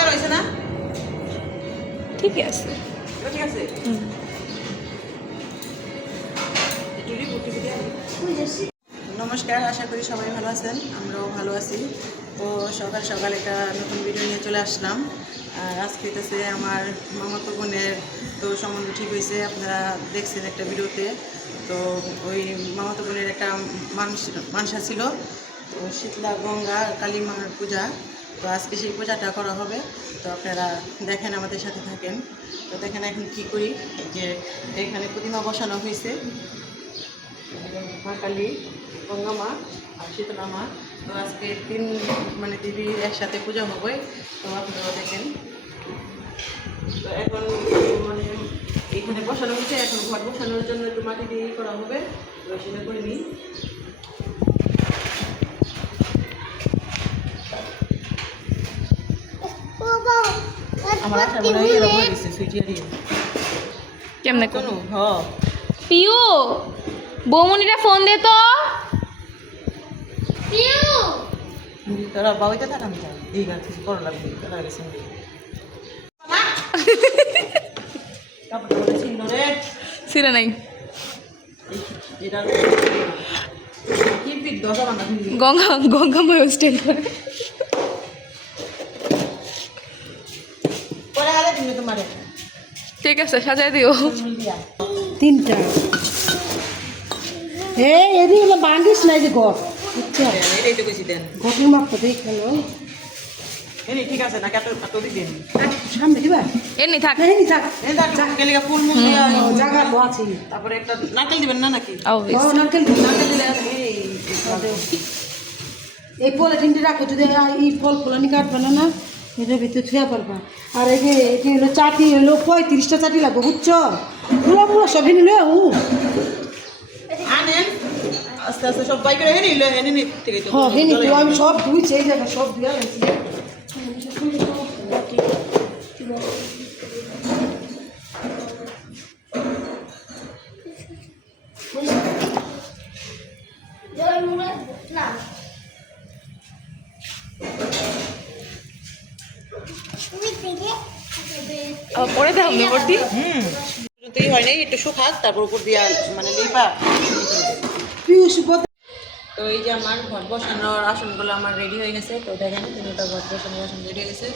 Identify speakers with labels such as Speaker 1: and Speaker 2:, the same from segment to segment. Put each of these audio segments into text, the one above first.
Speaker 1: হয়েছে না?
Speaker 2: ঠিকই আছে।
Speaker 1: ঠিক আছে। নমস্কার আশা করি সবাই ভালো আছেন। আমরাও ভালো আছি। তো সকাল সকাল একটা নতুন ভিডিও নিয়ে চলে আসলাম। আর আজকে হইতেছে আমার মামাতো বোনের তো সম্বন্ধ ঠিক হয়েছে আপনারা দেখছেন একটা ভিডিওতে তো ওই মামাতো বোনের একটা মানুষ মানসা ছিল। তো শীতলা গঙ্গা কালী মার পূজা। তো আজকে সেই পূজাটা করা হবে। তো আপনারা দেখেন আমাদের সাথে থাকেন। তো দেখেন এখন কি করি? যে এখানে প্রতিমা বসানো হয়েছে মা কালী গঙ্গা মা আর শীতলা মা তো আজকে তিন মানে দেবীর একসাথে পূজা হবে। তো আপনারা দেখেন। তো এখন মানে এখানে বসানো হয়েছে এখন ঘর বসানোর জন্য একটু মাটি দিয়ে করা হবে। তো সেটা করে নিই। আমার আশা মনে হয় এরকম হয়ে গেছে সুইটি হারিয়ে
Speaker 2: কেমনে
Speaker 1: কোনো হ।
Speaker 2: পিউ বৌমনিটা ফোন দে তো।
Speaker 1: তোরা থাকান চাই এই গাছ কিছু করা লাগবে তারা গেছে ছিল
Speaker 2: নাই। গঙ্গা গঙ্গাময় হোস্টেল ঠিক আছে সাজাই দিও
Speaker 1: দিয়া
Speaker 3: তিনটা এই এদিকে ভাঙিস না এই যে ঘর মাপটা
Speaker 1: ঠিক আছে না কত কত দিবেন
Speaker 3: সামনে দিবা
Speaker 2: এমনি থাক
Speaker 3: এই নি থাক
Speaker 1: এই দেখ কেলিকা ফুল মুল দিয়া
Speaker 3: ও, জায়গা তো আছে
Speaker 1: তারপরে একটা নারকেল দিবেন না নাকি
Speaker 3: ও. নারকেল দিন
Speaker 1: নারকেল দিলে এই
Speaker 3: পলিথিনটা রাখো যদি এই ফল ফুলানি কাটবে না না এটার ভিতরে ছুঁয়া পারবা আর এই যে এটি হলো চাটি হলো পঁয়ত্রিশটা চাটি লাগবে বুঝছ? পুরো পুরো সব এনে লো
Speaker 1: ও আস্তে আস্তে সব বাইক এনে নিল এনে নিতে
Speaker 3: হ্যাঁ আমি সব ধুইছি এই জায়গা সব ধুয়া
Speaker 1: শুকাক তারপর উপর দিয়া মানে লিপা তো এই যে আমার ঘর বসানোর আসনগুলো আমার রেডি হয়ে গেছে। তো দেখেন তিনটা ঘর বসানোর আসন রেডি হয়ে গেছে।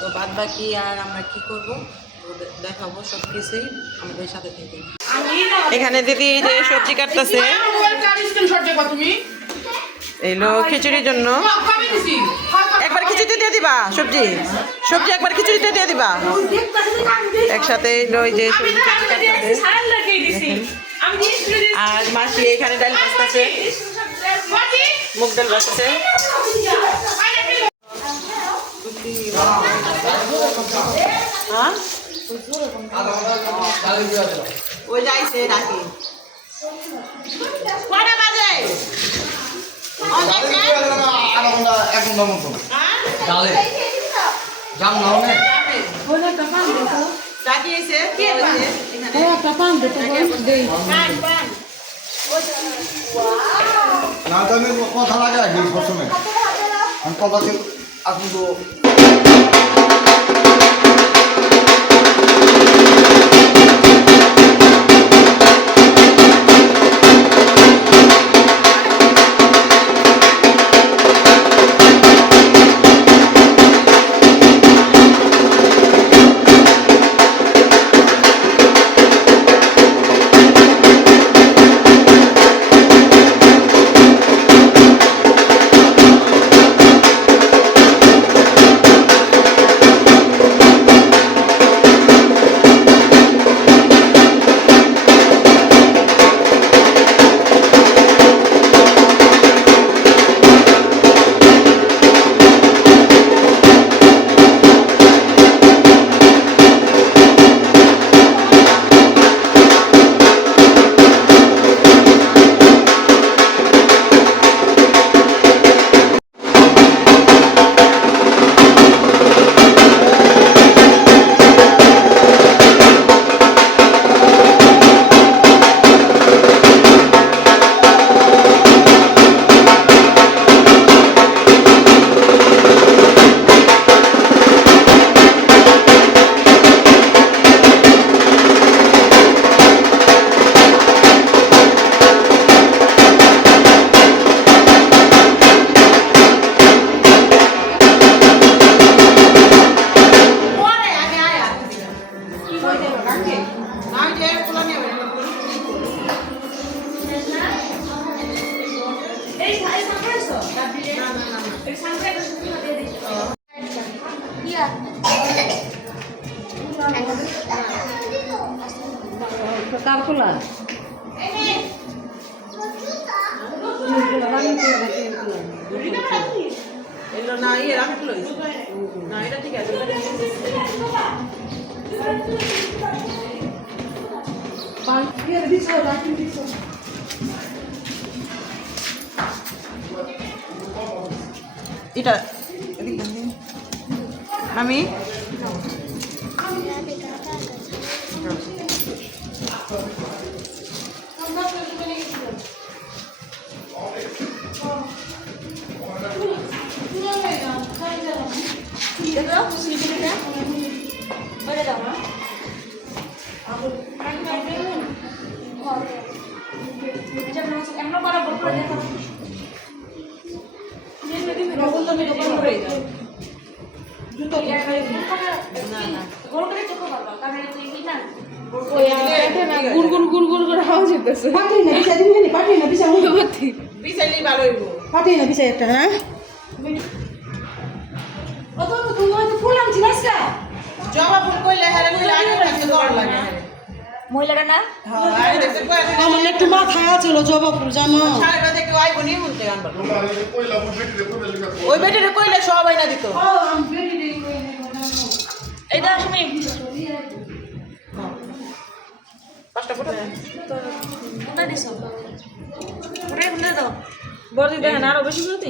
Speaker 1: তো বাদ বাকি আর আমরা কি করব? দেখাবো সব কিছুই আমাদের সাথে থেকে। এখানে দিদি যে সবজি কাটতেছে। এলো খিচুড়ির জন্য। একবার খিচুড়িতে দিয়ে দিবা সবজি? সবজি একবার খিচুড়িতে দিয়ে দিবা। একসাথে এই যে সবজি টবজি কাটতেছে আর মাসি এখানে ডাল বাজতেছে মুগ ডাল বাজতেছে হ্যাঁ? ওই যাইছে ডাকি কটা বাজে?
Speaker 4: এক ঘণ্টা মতো ডালে জাম না হবে
Speaker 3: বলে একটা পান দে তো।
Speaker 1: ডাকি আইছে কে বাজে
Speaker 3: ও একটা দে তো দেই।
Speaker 1: পান পান।
Speaker 4: না তো আমি কথা লাগাই সবসময়। আমি কথা এখন তো।
Speaker 3: কারকুলা
Speaker 1: এগুলো না ইয়ে রাখল না এটা ঠিক আছে এটা আমি
Speaker 2: গুড় গুড় গুড় গুড় করে আওয়াজ হইতেছে
Speaker 3: পাঠিয়ে না বিছা দিবি
Speaker 1: কইলে আগে থাকতে দর লাগে।
Speaker 2: মহিলাটা না?
Speaker 1: হ্যাঁ
Speaker 3: আমার না একটু মাথায় আছিল জবা ফুল জানো?
Speaker 1: নি ওই বেটিরে কইলে সবাই না দিত।
Speaker 2: এটা আসলে
Speaker 1: পাঁচটা ফুটে?
Speaker 2: দিছো? কোথায় কোথায় দাও।
Speaker 1: বড়দি দেখেন আরও বেশি বলতে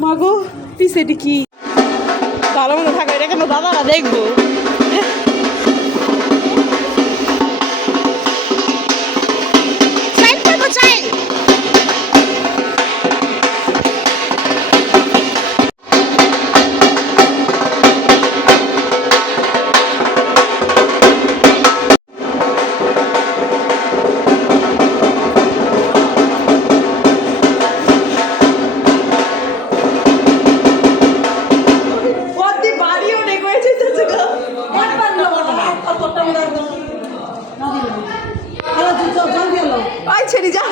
Speaker 2: মাগো পিছেটি কি? ভালো মতো থাকো এটা কেন দাদারা দেখব? ছেড়ে যা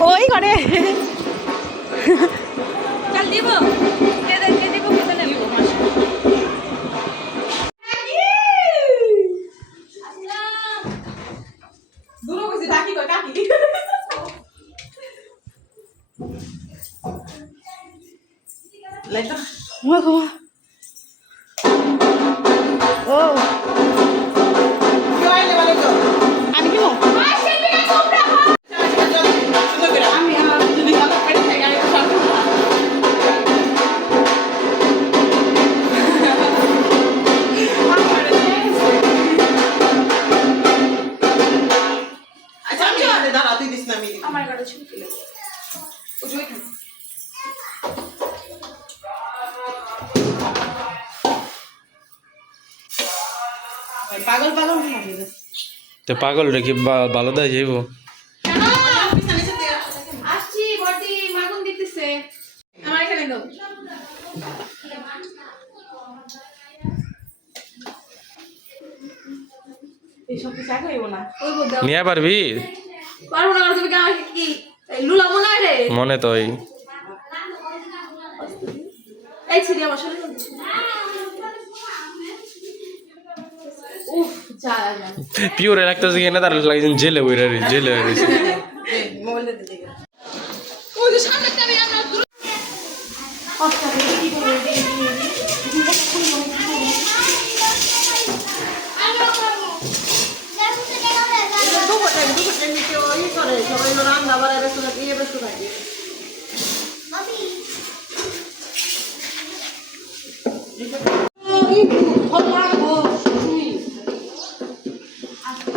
Speaker 2: ওই করে চাল দিব। কে
Speaker 1: পাগল পাগল
Speaker 5: তো পাগল রে কি বা- ভালো দেয় যাইব? নিয়ে পারবি?
Speaker 2: মনে
Speaker 5: তো
Speaker 2: এই ছিড়ি আমার
Speaker 5: পিওরে লাগতেছে কিনা তার লাগে জেলে বইরা জেলে রয়েছে।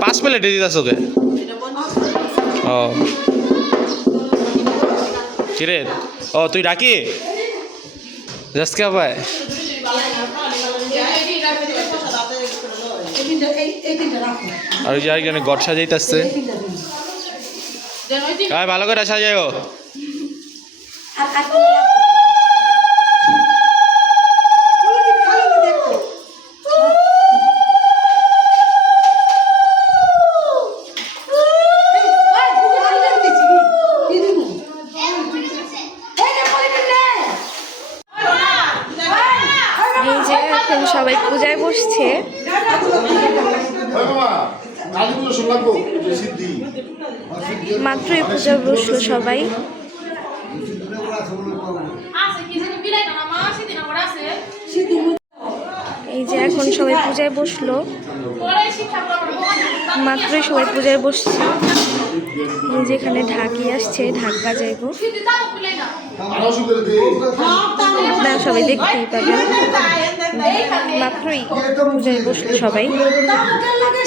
Speaker 5: পাঁচ প্লেটে দিতাছ ওকে ও। কিরে? ও তুই ডাকি? কে
Speaker 3: তিনটা রাখো
Speaker 5: আর ওই যে আরেকজনে গড় সাজাইতেছে আয় ভালো করে সাজাইও
Speaker 3: আর আর কোনো লাগবে না। খালি দেখো
Speaker 6: এই যে এখন সবাই পূজায় বসছে
Speaker 4: ওই বাবা কালী পুজো শুনলাম গো সিদ্ধি
Speaker 6: মাত্রই পূজা বসল সবাই। এই যে এখন সবাই পূজায় বসল। মাত্রই সবাই পূজায় বসছে। এই যে এখানে ঢাকি আসছে, ঢাক বাজাইবো। আপনারা সবাই দেখতেই পাবেন। মাত্রই পূজায় বসল সবাই।
Speaker 3: লগে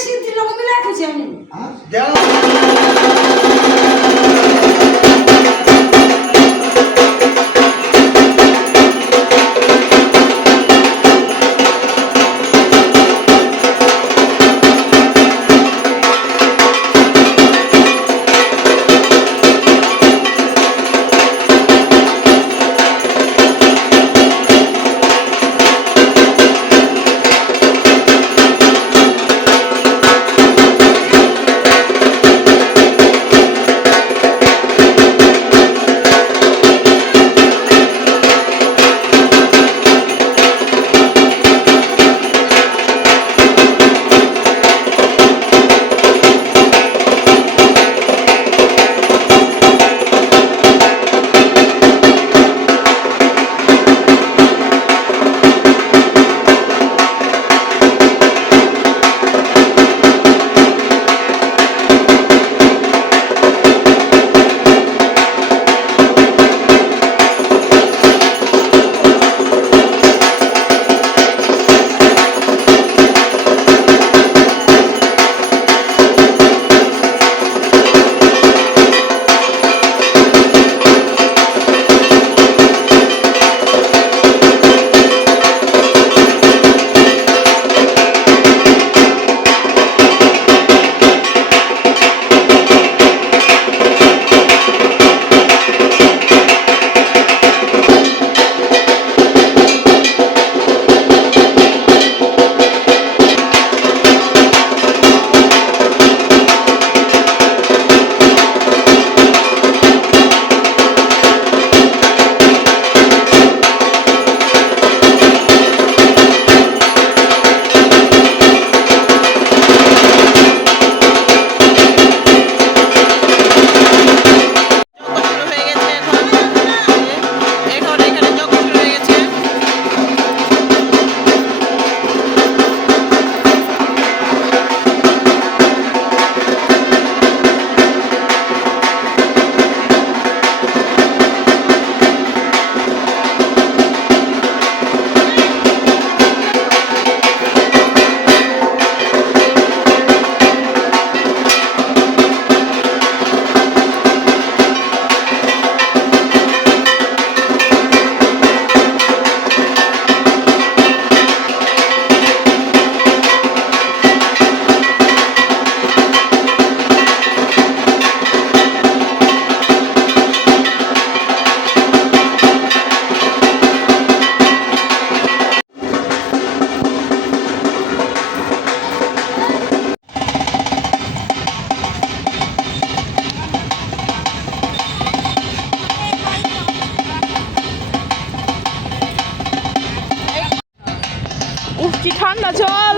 Speaker 1: কি ঠান্ডা জল।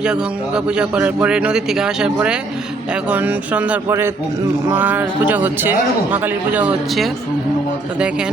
Speaker 4: পূজা গঙ্গা পূজা করার পরে, নদী থেকে আসার পরে, এখন সন্ধ্যার পরে মার পূজা হচ্ছে, মা কালীর পূজা হচ্ছে। তো দেখেন।